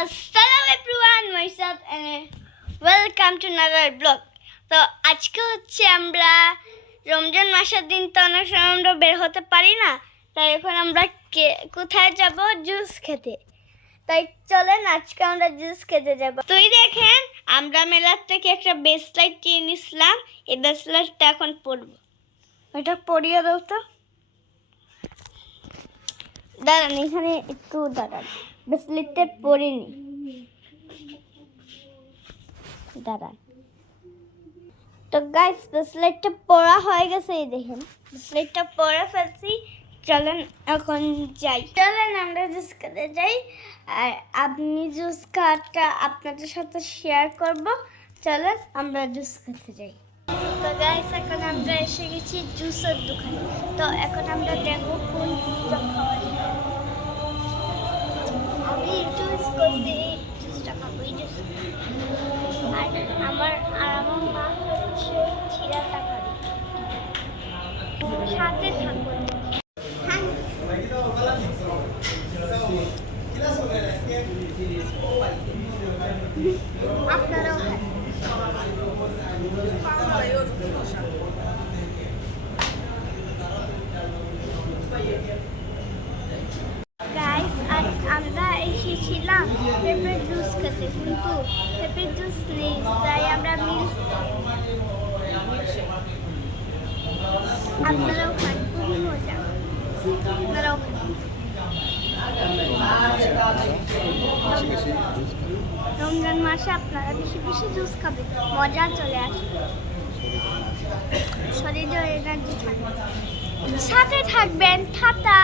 আসসালামু everyone myself and welcome to another blog. তো আজকে হচ্ছে আমরা রমজান মাসের দিন, তো অনেক সময় আমরা বের হতে পারি না, তাই এখন আমরা কোথায় যাব? জুস খেতে। তাই চলেন আজকে আমরা জুস খেতে যাব। তুই দেখেন আমরা মেলার থেকে একটা ব্রেসলেট কিনে নিয়েছিলাম, এই ব্রেসলেটটা এখন পরবো। ওইটা পরিয়ে দাও তো। দাঁড়ান, এখানে একটু দাঁড়ান, ব্রেসলেটটা পরিনি। দাঁড়ান। তো গাইস, ব্রেসলেটটা পরা হয়ে গেছে, এই দেখেন ব্রেসলেটটা পরে ফেলছি। চলেন এখন যাই, চলেন আমরা জুস খেতে যাই, আর আপনি জুস খাওয়াটা আপনাদের সাথে শেয়ার করব। চলেন আমরা জুস খেতে যাই। তো গাইস, এখন আমরা এসে গেছি জুসের দোকানে। তো এখন আমরা দেখবো কোন জুসটা খাওয়া যায়। আমি চুজ করছি এই জুসটা খাবো, এই জুস। আর আমার মা হচ্ছে চিরা তরকারি। সাথে থাকুন। আপনারাও খান। গাইস, আজ আমরা এসেছিলাম পেঁপের জুস খেতে, কিন্তু পেঁপের জুস নেই, তাই আমরা মিল্ক। আপনারাও খান, খুবই মজা। আপনারাও খান। রমজান মাসে আপনারা বেশি বেশি জুস খাবেন, মজা চলে আসবে, শরীরে এনার্জি থাকবে। সাথে থাকবেন। টাটা।